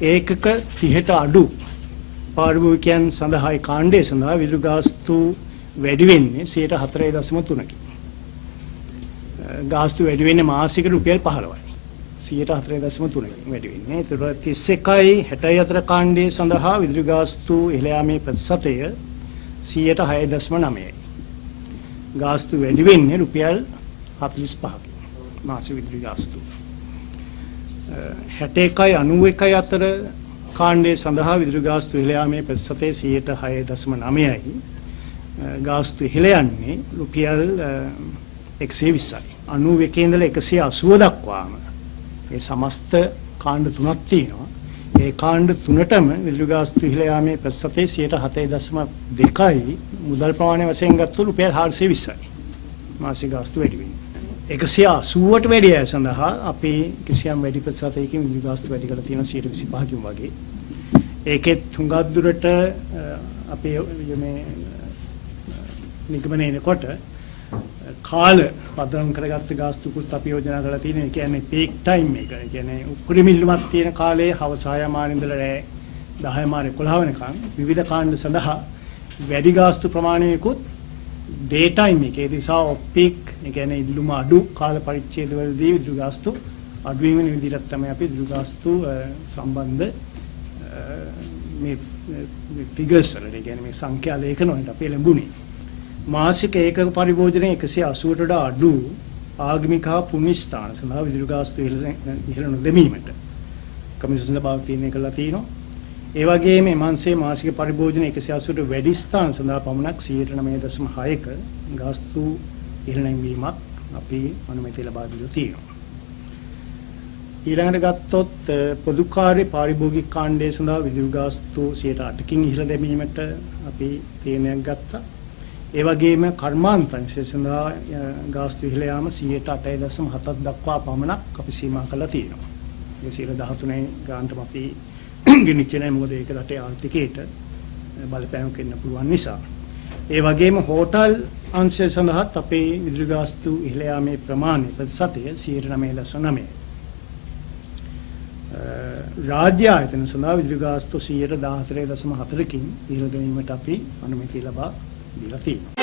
ඒකක 30ට අඩු පාරිභෝගිකයන් සඳහායි කාණ්ඩය සඳහා විදුලි ගාස්තු වැඩි වෙන්නේ 4.3%කි. ගාස්තු වැඩි වෙන්නේ මාසික රුපියල් 15යි. 4.3%කින් වැඩි වෙන්නේ. ඒතර 31යි 64 කාණ්ඩය සඳහා විදුලි ගාස්තු ඉහළ යාමේ ප්‍රතිශතය 6.9%යි. ගාස්තු වැඩි වෙන්නේ රුපියල් 45කින් මාසික විදුලි ගාස්තු. 61යි 91යි අතර කාණ්ඩය සඳහා විදුලි ගාස්තු ඉහළ යාමේ ප්‍රතිශතය 6.9%යි. ගාස්තු ඉහළ යන්නේ රුපියල් 120යි. 91 ඉඳලා 180 දක්වාම මේ සමස්ත කාණ්ඩ තුනක් තියෙනවා. ඒ කාණ්ඩ තුනටම විදුලි ගාස්තු ඉහළ යාමේ ප්‍රතිශතය 7.2යි. මුදල් ප්‍රමාණය වශයෙන් ගත්තොත් රුපියල් 420යි. මාසික ගාස්තු වැඩි වෙන්නේ. 180ට වැඩි අය සඳහා අපි කිසියම් වැඩි ප්‍රතිශතයකින් විදුලි ගාස්තු වැඩි කරලා තියෙනවා 125කින් වගේ. ඒකෙත් හුඟක් දුරට අපි මේ නිගමනය එනකොට කාල පදනම් කරගත්ත ගාස්තුකුත් අපි යෝජනා කරලා තියෙනවා. ඒ කියන්නේ පීක් ටයිම් එක. ඒ කියන්නේ උපරිම ඉල්ලුමක් තියෙන කාලයේ හවස 6 මාන ඉඳලා රෑ 10 මාන 11 වෙනකන් විවිධ කාණ්ඩ සඳහා වැඩි ගාස්තු ප්‍රමාණයකුත් ඩේ ටයිම් එකේ නිසා ඔෆ් පීක් ඒ කියන්නේ ඉල්ලුම අඩු කාල පරිච්ඡේදවලදී විදුලි ගාස්තු අඩු වෙන විදිහට තමයි අපි විදුලි ගාස්තු සම්බන්ධ මේ ෆිගර්ස් වල ඒ කියන්නේ මේ සංඛ්‍යා ලේඛන වලට අපි ලැබුණේ. මාසික ඒකක පරිභෝජනය 180ට වඩා අඩු ආගමික හා පුණ්‍ය ස්ථාන සඳහා විදුලි ගාස්තු ඉහළ නොදැමීමට කමිෂන් සභාව තීරණය කළා තියෙනවා. ඒ වගේම එමන්සේ මාසික පරිභෝජන 180ට වැඩි ස්ථාන සඳහා පමණක් 9.6ක ගාස්තු ඉහළ නැංවීමක් අපි අනුමැතිය ලබා දීලා තියෙනවා. ඊළඟට ගත්තොත් පොදුකාර්ය පාරිභෝගික කාණ්ඩය සඳහා විදුලි ගාස්තු 8%කින් ඉහළ දැමීමට අපි තීරණයක් ගත්තා. ඒ වගේම කර්මාන්තංශය සඳහා ගාස්තු ඉහළ යාම 8.7 දක්වා පමණක් අපි සීමා කළා තියෙනවා. ඒ 13 ගානටම අපි ගෙනිච්ච නැහැ මොකද ඒක රටේ ආර්ථිකයට බලපෑමක් වෙන්න පුළුවන් නිසා. ඒ වගේම හෝටල් අංශය සඳහාත් අපේ විදුලි ගාස්තු ඉහළ යාමේ ප්‍රමාණය ප්‍රතිශතය 9.9%. රාජ්‍ය ආයතන සඳහා විදුලි ගාස්තු 14.4කින් ඉහළ දැමීමට අපි අනුමැතිය ලබා දීලා තියෙනවා.